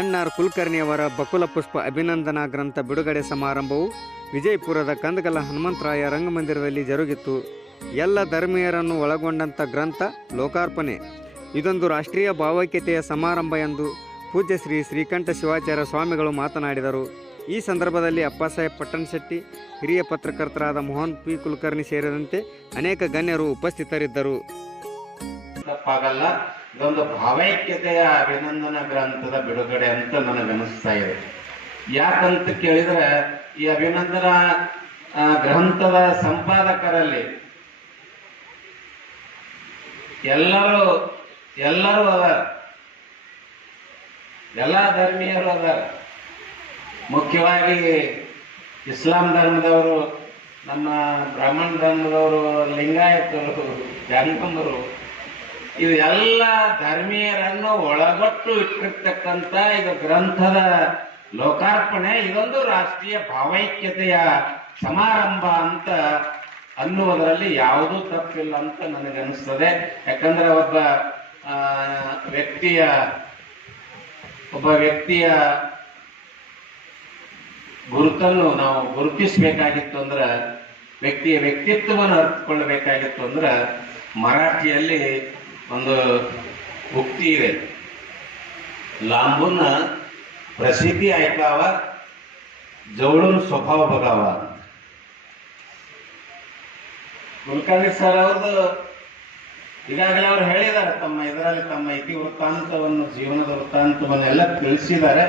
N R ಕುಲಕರ್ಣಿಯವರ Bakula ಪುಷ್ಪ ಅಭಿನಂದನಾ ಗ್ರಂಥ ಬಿಡುಗಡೆ ಸಮಾರಂಭವು ವಿಜಯಪುರದ ಕಂದಗಲ ಹನುಮಂತರಾಯ ರಂಗಮಂದಿರದಲ್ಲಿ ಜರುಗಿತ್ತು ಎಲ್ಲ ಧರ್ಮೀಯರನ್ನು ಒಳಗೊಂಡಂಥ ಗ್ರಂಥ ಲೋಕಾರ್ಪಣೆ ಇದೊಂದು ರಾಷ್ಟ್ರೀಯ ಭಾವೈಕ್ಯತೆಯ ಸಮಾರಂಭ ಎಂದು ಪೂಜ್ಯ ಶ್ರೀ ಶ್ರೀಕಂಠ ಶಿವಾಚಾರ್ಯ ಸ್ವಾಮಿಗಳು ಮಾತನಾಡಿದರು ಈ ಸಂದರ್ಭದಲ್ಲಿ ಅಪ್ಪಾಸಾಹೇಬ್ ಪಟ್ಟಣಶೆಟ್ಟಿ ಹಿರಿಯ ಪತ್ರಕರ್ತರಾದ ಮೋಹನ್ ಪಿ ಕುಲಕರ್ಣಿ ಸೇರಿದಂತೆ ಅನೇಕ ಗಣ್ಯರು ಉಪಸ್ಥಿತರಿದ್ದರು ಇದೊಂದು ಭಾವೈಕ್ಯತೆಯ ಅಭಿನಂದನ ಗ್ರಂಥದ ಬಿಡುಗಡೆ ಅಂತ ನನಗನಿಸ್ತಾ ಇದೆ ಯಾಕಂತ ಕೇಳಿದರೆ ಈ ಅಭಿನಂದನ ಗ್ರಂಥದ ಸಂಪಾದಕರಲ್ಲಿ ಎಲ್ಲರೂ ಎಲ್ಲರೂ ಅದ ಎಲ್ಲ ಧರ್ಮೀಯರು ಅದಾರ ಮುಖ್ಯವಾಗಿ ಇಸ್ಲಾಂ ಧರ್ಮದವರು ನಮ್ಮ ಬ್ರಾಹ್ಮಣ ಧರ್ಮದವರು ಲಿಂಗಾಯತರು ಜಂಗಮರು ಇವೆಲ್ಲ ಧರ್ಮೀಯರನ್ನು ಒಳಗಟ್ಟು ಇಟ್ಟಿರ್ತಕ್ಕಂತ ಇದು ಗ್ರಂಥದ ಲೋಕಾರ್ಪಣೆ ಇದೊಂದು ರಾಷ್ಟ್ರೀಯ ಭಾವೈಕ್ಯತೆಯ ಸಮಾರಂಭ ಅಂತ ಅನ್ನುವುದರಲ್ಲಿ ಯಾವುದೂ ತಪ್ಪಿಲ್ಲ ಅಂತ ನನಗನ್ನಿಸ್ತದೆ ಯಾಕಂದ್ರೆ ಒಬ್ಬ ವ್ಯಕ್ತಿಯ ಒಬ್ಬ ವ್ಯಕ್ತಿಯ ಗುರುತನ್ನು ನಾವು ಗುರುತಿಸಬೇಕಾಗಿತ್ತು ಅಂದ್ರೆ ವ್ಯಕ್ತಿಯ ವ್ಯಕ್ತಿತ್ವವನ್ನು ಅರ್ಥಕೊಳ್ಳಬೇಕಾಗಿತ್ತು ಅಂದ್ರೆ ಮರಾಠಿಯಲ್ಲಿ ಒಂದು ಉಕ್ತಿ ಇದೆ ಲಾಂಬುನ ಪ್ರಸಿದ್ಧಿ ಆಯ್ತಾವ ಜವಳನ ಸ್ವಭಾವ ಬಗಾವ ಕುಲಕರ್ಣಿ ಸರ್ ಅವ್ರದ್ದು ಈಗಾಗಲೇ ಅವ್ರು ಹೇಳಿದ್ದಾರೆ ತಮ್ಮ ಇದರಲ್ಲಿ ತಮ್ಮ ಇತಿ ವೃತ್ತಾಂತವನ್ನು ಜೀವನದ ವೃತ್ತಾಂತವನ್ನೆಲ್ಲ ತಿಳಿಸಿದ್ದಾರೆ